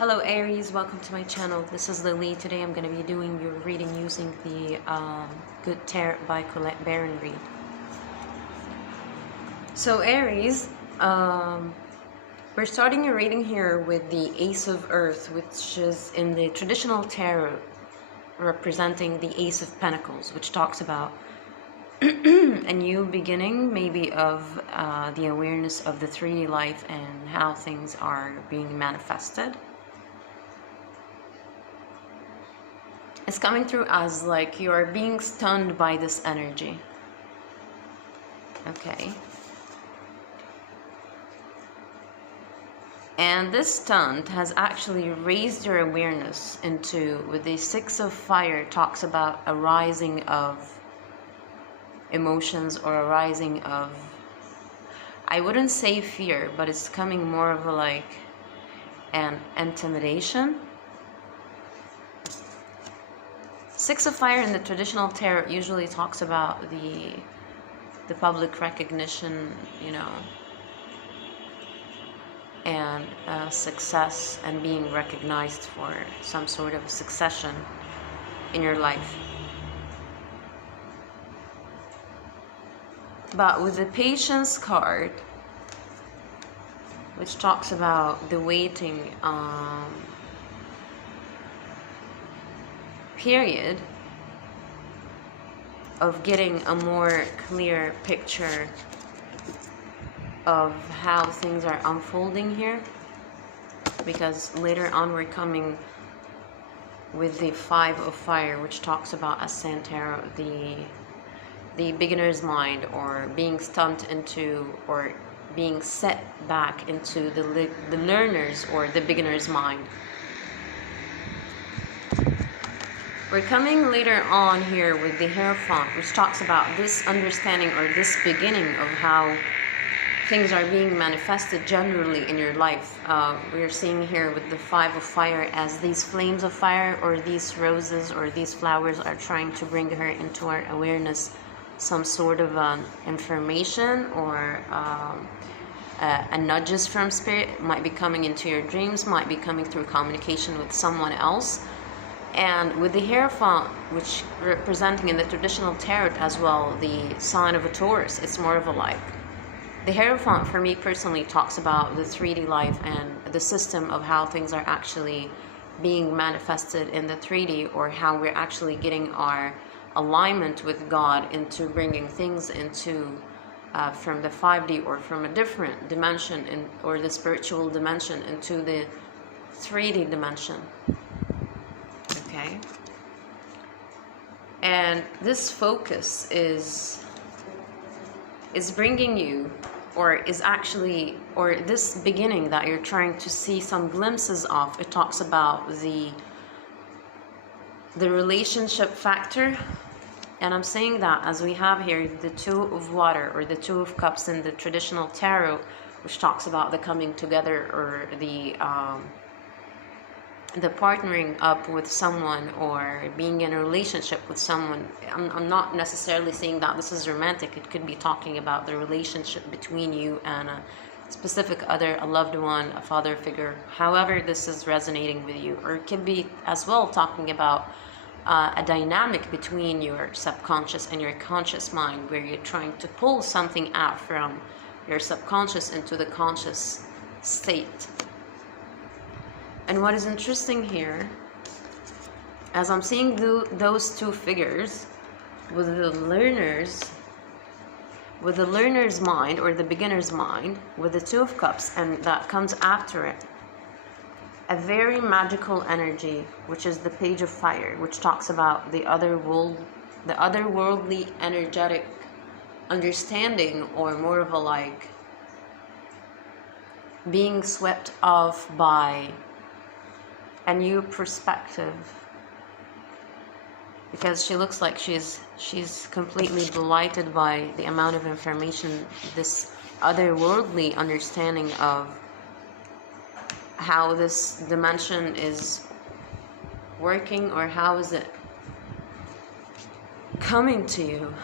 Hello Aries, welcome to my channel. This is Lily. Today I'm going to be doing your reading using the Good Tarot by Colette Baron read. So Aries, we're starting your reading here with the Ace of Earth, which is in the traditional tarot representing the Ace of Pentacles, which talks about a new beginning, maybe of the awareness of the 3D life and how things are being manifested. It's coming through as like you are being stunned by this energy. Okay. And this stunt has actually raised your awareness into, with the Six of Fire, talks about a rising of emotions or a rising of, I wouldn't say fear, but it's coming more of a like an intimidation. Six of Fire in the traditional tarot usually talks about the public recognition, you know, and success and being recognized for some sort of succession in your life. But with the Patience card, which talks about the waiting period of getting a more clear picture of how things are unfolding here, because later on we're coming with the Five of Fire, which talks about Ascent Tarot, the beginner's mind, or being stunned into, or being set back into the learner's or the beginner's mind. We're coming later on here with the Hierophant, which talks about this understanding or this beginning of how things are being manifested generally in your life. We're seeing here with the Five of Fire as these flames of fire, or these roses or these flowers are trying to bring her into our awareness, some sort of information or a nudges from spirit. Might be coming into your dreams, might be coming through communication with someone else. And with the Hierophant, which representing in the traditional tarot as well the sign of a Taurus, it's more of a like. The Hierophant for me personally talks about the 3D life and the system of how things are actually being manifested in the 3D, or how we're actually getting our alignment with God into bringing things into from the 5D or from a different dimension or the spiritual dimension into the 3D dimension. Okay, and this focus is bringing you, or is actually, or this beginning that you're trying to see some glimpses of, it talks about the relationship factor. And I'm saying that as we have here the Two of Water, or the Two of Cups in the traditional tarot, which talks about the coming together, or the partnering up with someone, or being in a relationship with someone. I'm not necessarily saying that this is romantic. It could be talking about the relationship between you and a specific other, a loved one, a father figure, however this is resonating with you. Or it could be as well talking about a dynamic between your subconscious and your conscious mind, where you're trying to pull something out from your subconscious into the conscious state. And what is interesting here, as I'm seeing those two figures with the learner's mind or the beginner's mind, with the Two of Cups, and that comes after it, a very magical energy, which is the Page of Fire, which talks about the otherworldly energetic understanding, or more of a like being swept off by a new perspective, because she looks like she's completely delighted by the amount of information, this otherworldly understanding of how this dimension is working, or how is it coming to you.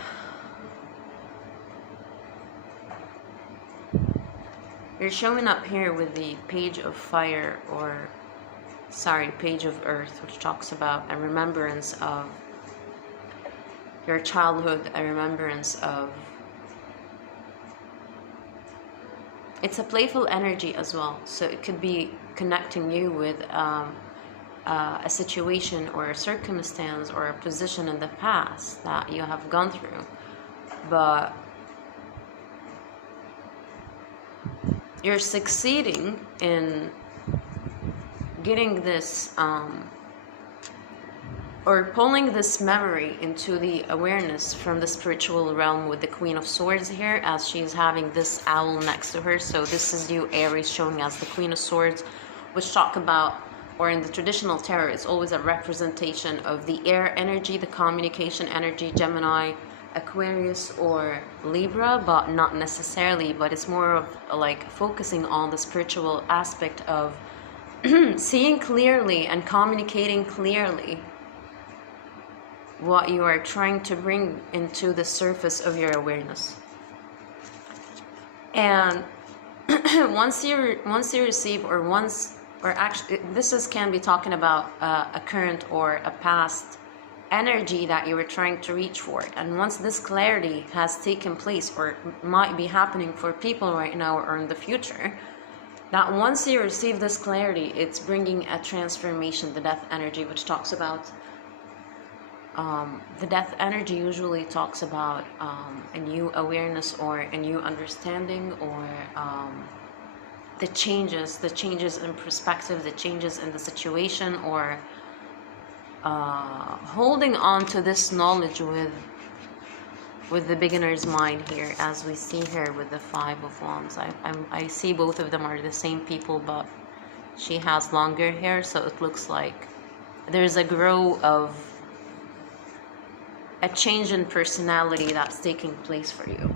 You're showing up here with the Page of Fire, or sorry, Page of Earth, which talks about a remembrance of your childhood, a remembrance of, it's a playful energy as well, so it could be connecting you with a situation or a circumstance or a position in the past that you have gone through, but you're succeeding in getting this or pulling this memory into the awareness from the spiritual realm with the Queen of Swords here, as she's having this owl next to her. So this is you, Aries, showing as the Queen of Swords, which talk about, or in the traditional tarot, it's always a representation of the air energy, the communication energy, Gemini, Aquarius, or Libra, but not necessarily, but it's more of like focusing on the spiritual aspect of seeing clearly and communicating clearly what you are trying to bring into the surface of your awareness. And once you receive, or actually this can be talking about a current or a past energy that you were trying to reach for, and once this clarity has taken place, or might be happening for people right now or in the future, that once you receive this clarity, it's bringing a transformation, the death energy, which talks about the death energy usually talks about a new awareness or a new understanding, or the changes in perspective, the changes in the situation, or holding on to this knowledge with the beginner's mind here, as we see here with the Five of Wands. I see both of them are the same people, but she has longer hair, so it looks like there's a grow of a change in personality that's taking place for you.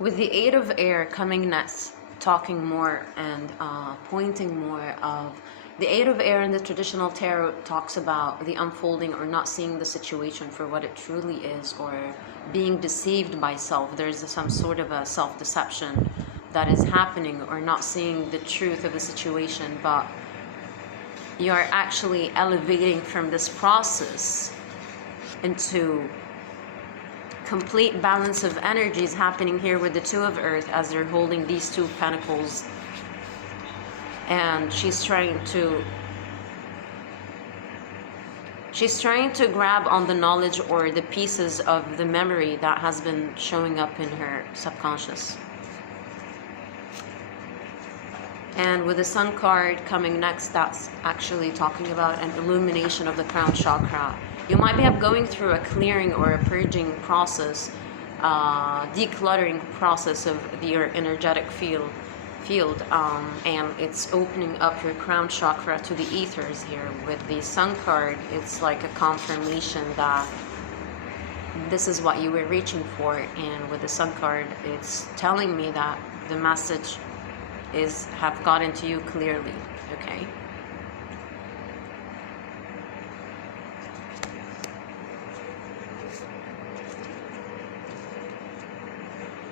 With the Eight of Air coming next, talking more and pointing more of the Eight of Air in the traditional tarot talks about the unfolding, or not seeing the situation for what it truly is, or being deceived by self. There's some sort of a self-deception that is happening, or not seeing the truth of the situation, but you are actually elevating from this process into complete balance of energies happening here with the Two of Earth, as they're holding these two pentacles, and she's trying to grab on the knowledge or the pieces of the memory that has been showing up in her subconscious. And with the Sun card coming next, that's actually talking about an illumination of the crown chakra. You might be going through a clearing or a purging process, decluttering process of your energetic field, and it's opening up your crown chakra to the ethers here. With the Sun card, it's like a confirmation that this is what you were reaching for, and with the Sun card, it's telling me that the message have gotten to you clearly. Okay.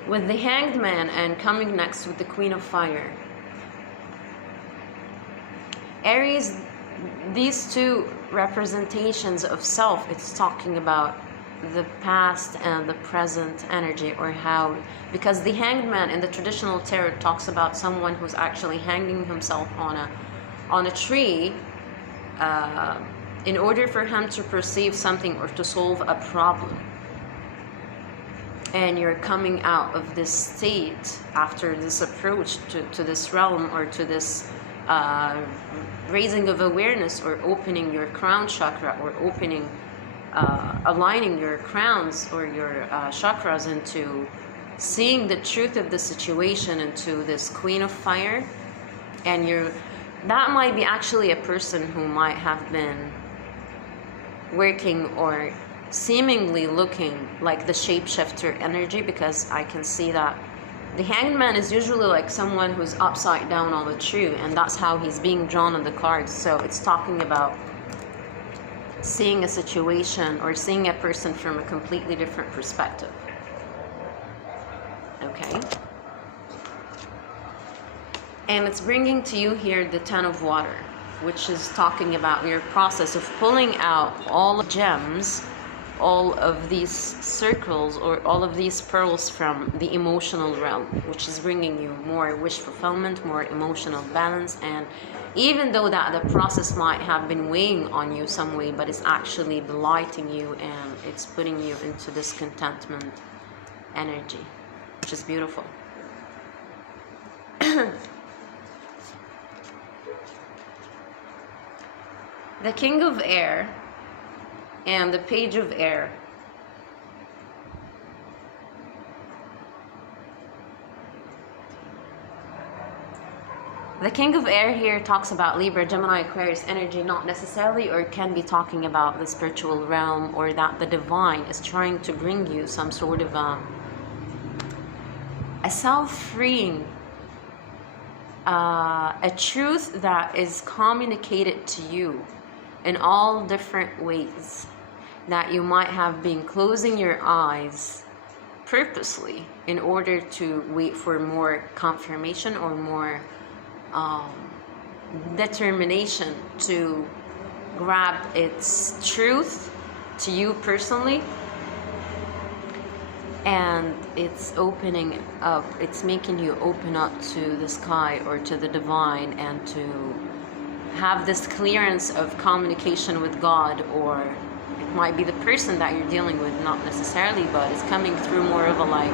With the Hanged Man and coming next with the Queen of Fire, Aries, these two representations of self, it's talking about the past and the present energy, or how, because the Hanged Man in the traditional tarot talks about someone who's actually hanging himself on a tree in order for him to perceive something or to solve a problem. And you're coming out of this state after this approach to this realm, or to this raising of awareness, or opening your crown chakra, or opening aligning your crowns or your chakras into seeing the truth of the situation, into this Queen of Fire. And that might be actually a person who might have been working or seemingly looking like the shapeshifter energy, because I can see that the Hanged Man is usually like someone who's upside down on the tree, and that's how he's being drawn on the cards. So it's talking about seeing a situation or seeing a person from a completely different perspective. Okay. And it's bringing to you here the Ten of Water, which is talking about your process of pulling out all gems, all of these circles, or all of these pearls from the emotional realm, which is bringing you more wish fulfillment, more emotional balance. And even though that the process might have been weighing on you some way, but it's actually delighting you, and it's putting you into this contentment energy, which is beautiful. The King of Air and the Page of Air. The King of Air here talks about Libra, Gemini, Aquarius energy, not necessarily, or can be talking about the spiritual realm, or that the divine is trying to bring you some sort of a self-freeing, a truth that is communicated to you in all different ways, that you might have been closing your eyes purposely in order to wait for more confirmation or more determination to grab its truth to you personally. And it's opening up, it's making you open up to the sky or to the divine, and to have this clearance of communication with God, or it might be the person that you're dealing with, not necessarily, but it's coming through more of a like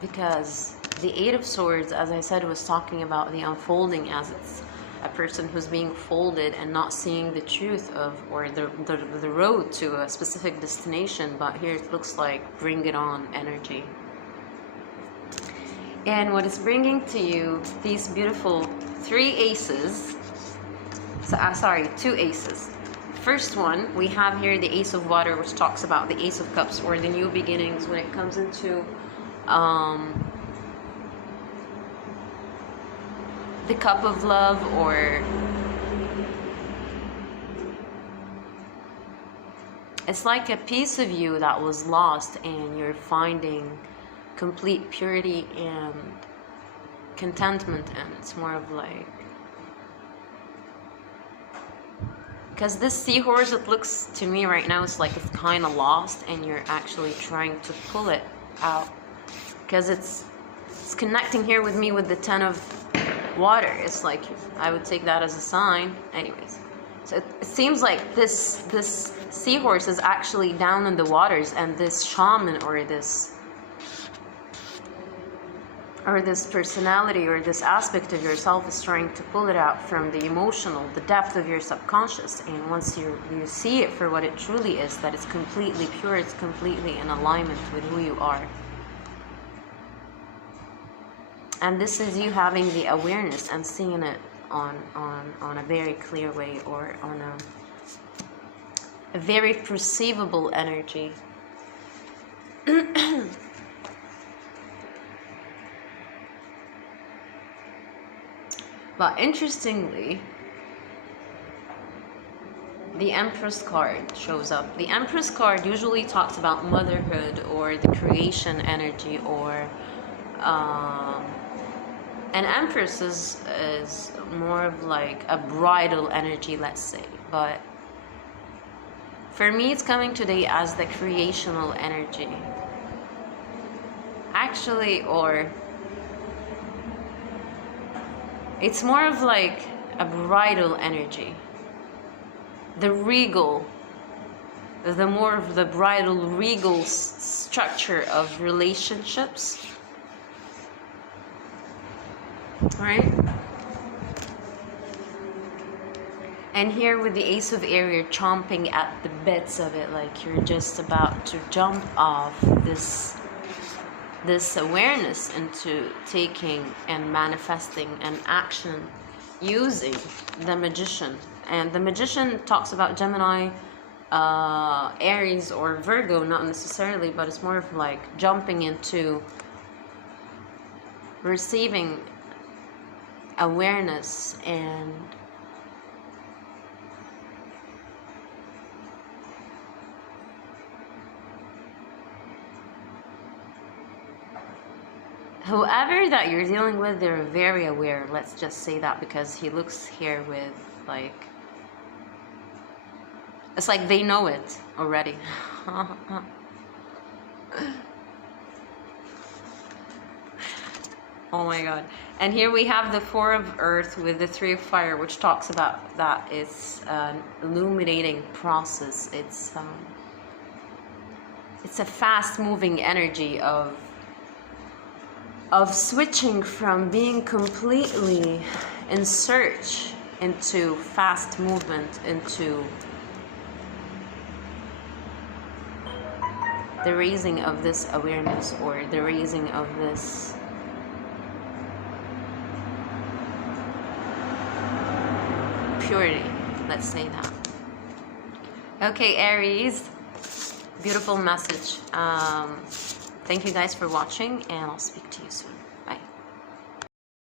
because the Eight of Swords, as I said, was talking about the unfolding, as it's a person who's being folded and not seeing the truth of, or the road to a specific destination. But here it looks like bring it on energy. And what is bringing to you these beautiful three aces, two aces. First one, we have here the Ace of Water, which talks about the Ace of Cups, or the new beginnings when it comes into the cup of love, or it's like a piece of you that was lost, and you're finding complete purity and contentment. And it's more of like, because this seahorse, it looks to me right now, it's like it's kind of lost, and you're actually trying to pull it out, because it's connecting here with me with the Ten of Water. It's like, I would take that as a sign. Anyways, so it seems like this seahorse is actually down in the waters, and this shaman, or this personality, or this aspect of yourself, is trying to pull it out from the emotional, the depth of your subconscious. And once you see it for what it truly is, that it's completely pure, it's completely in alignment with who you are. And this is you having the awareness and seeing it on a very clear way, or on a very perceivable energy. But interestingly, the Empress card shows up. The Empress card usually talks about motherhood, or the creation energy, or an Empress is more of like a bridal energy, let's say. But for me, it's coming today as the creational energy. Actually, or it's more of like a bridal energy. The regal, the more of the bridal, regal structure of relationships. Right? And here with the Ace of Air, you're chomping at the bits of it, like you're just about to jump off this awareness into taking and manifesting an action using the Magician. And the Magician talks about Gemini, Aries, or Virgo, not necessarily, but it's more of like jumping into receiving awareness and whoever that you're dealing with, they're very aware. Let's just say that, because he looks here with like, it's like they know it already. Oh my god. And here we have the Four of Earth with the Three of Fire, which talks about that it's an illuminating process. It's a fast-moving energy of switching from being completely in search into fast movement, into the raising of this awareness, or the raising of this purity, let's say that. Okay, Aries, beautiful message. Thank you guys for watching, and I'll speak to you soon.